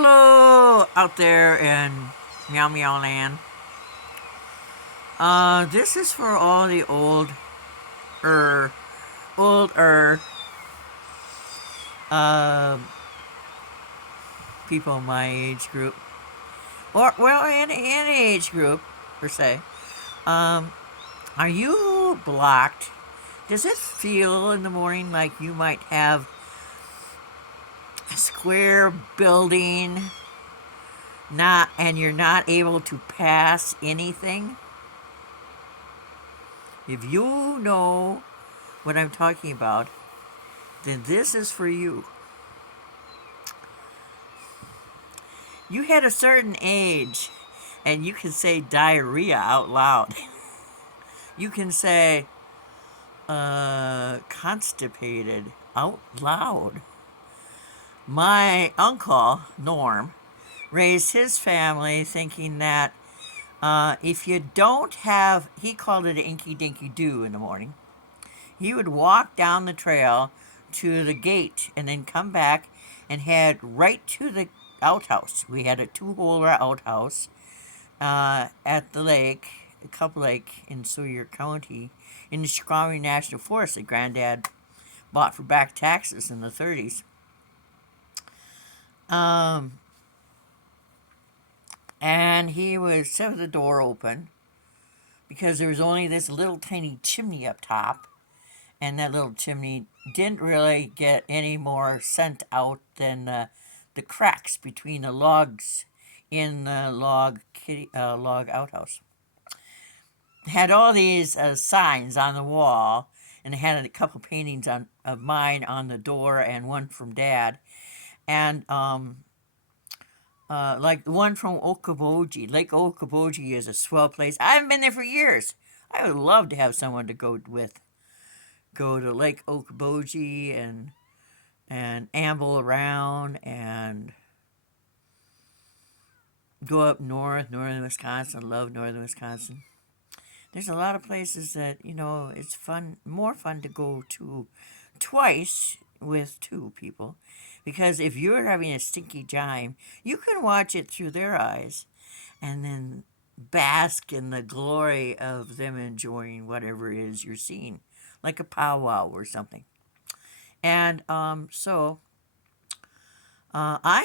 Hello out there in Meow Meow Land. This is for all the er, older, uh, people my age group, or well, any age group per se. Um, are you blocked? Does it feel in the morning like you might have a square building, not, and you're not able to pass anything? If you know what I'm talking about, then this is for you. You hit a certain age and you can say diarrhea out loud. You can say constipated out loud. My uncle, Norm, raised his family thinking that if you don't have, he called it an inky dinky doo in the morning, he would walk down the trail to the gate and then come back and head right to the outhouse. We had a two-hole outhouse at the lake, a couple lake in Sawyer County, in the Chicago National Forest that Granddad bought for back taxes in the 30s. Um, and he would set the door open because there was only this little tiny chimney up top, and that little chimney didn't really get any more scent out than the cracks between the logs in the log outhouse. Had all these signs on the wall, and it had a couple paintings of mine on the door and one from Dad, and like the one from Okoboji. Lake Okoboji is a swell place. I haven't been there for years. I would love to have someone to go with. Go to Lake Okoboji and amble around and go up northern Wisconsin. Love northern Wisconsin. There's a lot of places that it's more fun to go to twice with two people, because if you're having a stinky time, you can watch it through their eyes and then bask in the glory of them enjoying whatever it is you're seeing, like a powwow or something. And I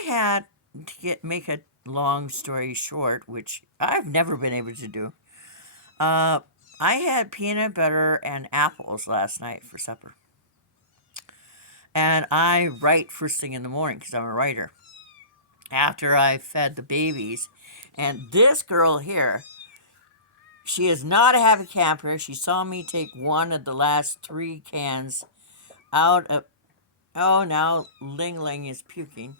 had to make a long story short, which I've never been able to do. Uh, I had peanut butter and apples last night for supper. And I write first thing in the morning because I'm a writer. After I fed the babies. And this girl here, she is not a happy camper. She saw me take one of the last three cans out of. Oh, now Ling Ling is puking.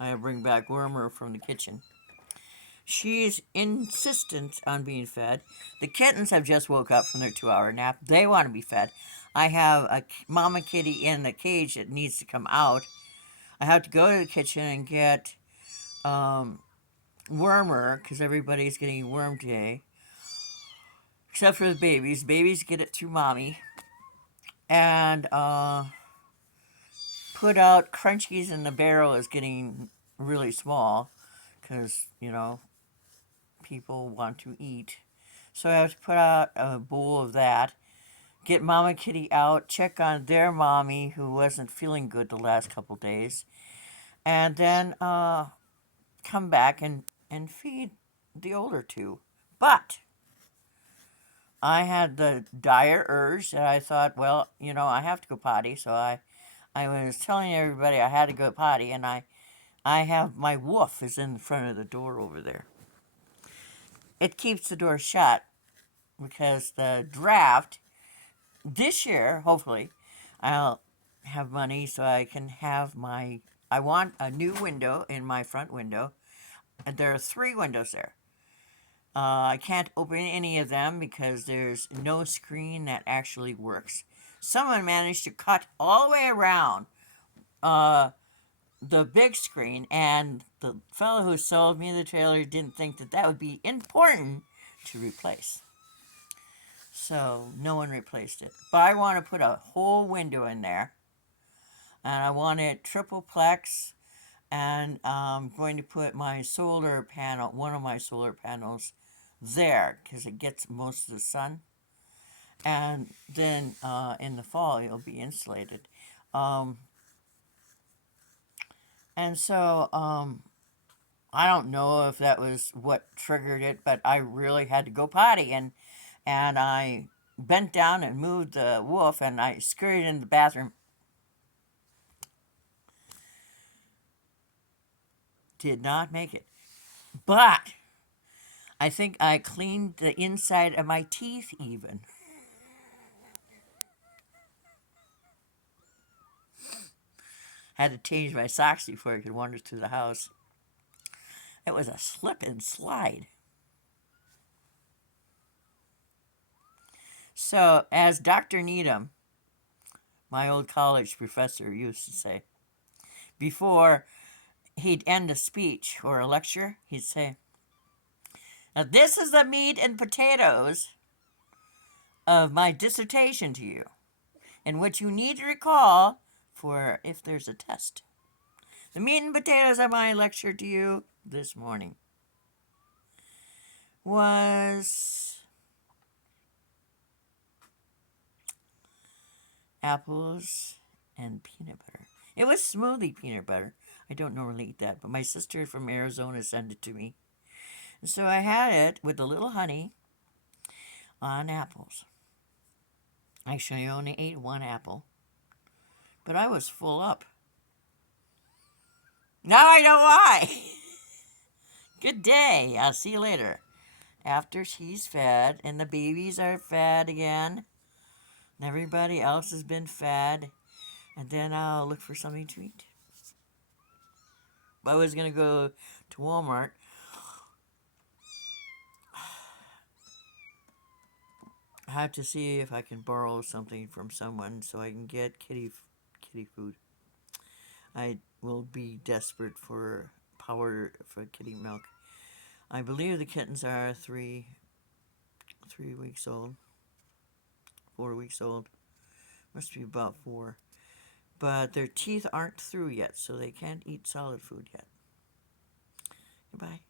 I bring back Wormer from the kitchen. She's insistent on being fed. The kittens have just woke up from their 2 hour nap. They want to be fed. I have a mama kitty in the cage that needs to come out. I have to go to the kitchen and get wormer because everybody's getting worm today, except for the babies. Babies get it through mommy. And put out crunchies, and the barrel is getting really small because, people want to eat. So I have to put out a bowl of that, get Mama Kitty out, check on their mommy who wasn't feeling good the last couple days, and then come back and feed the older two. But I had the dire urge that I thought, well, I have to go potty, so I was telling everybody I had to go potty, and I have my wolf is in front of the door over there. It keeps the door shut because the draft this year, hopefully, I'll have money so I can have my. I want a new window in my front window. And there are three windows there. I can't open any of them because there's no screen that actually works. Someone managed to cut all the way around uh, the big screen, and the fellow who sold me the trailer didn't think that that would be important to replace. So no one replaced it. But I want to put a whole window in there. and I want it tripleplex. And I'm going to put my solar panel, one of my solar panels, there because it gets most of the sun. And then in the fall, it'll be insulated. Um, and so I don't know if that was what triggered it, but I really had to go potty, and I bent down and moved the wolf, and I scurried in the bathroom. Did not make it, but I think I cleaned the inside of my teeth even. Had to change my socks before I could wander through the house. It was a slip and slide. So, as Dr. Needham, my old college professor, used to say, before he'd end a speech or a lecture, he'd say, "Now, this is the meat and potatoes of my dissertation to you, and what you need to recall for if there's a test. The meat and potatoes of my lecture to you this morning was apples and peanut butter. It was smoothie peanut butter. I don't normally eat that, but my sister from Arizona sent it to me. And so I had it with a little honey on apples. Actually, I only ate one apple, but I was full up. Now I know why. Good day. I'll see you later. After she's fed and the babies are fed again, and everybody else has been fed, and then I'll look for something to eat. I was going to go to Walmart. I have to see if I can borrow something from someone so I can get kitty food. I will be desperate for powder for kitty milk. I believe the kittens are 3 weeks old, 4 weeks old. Must be about 4. But their teeth aren't through yet, so they can't eat solid food yet. Goodbye.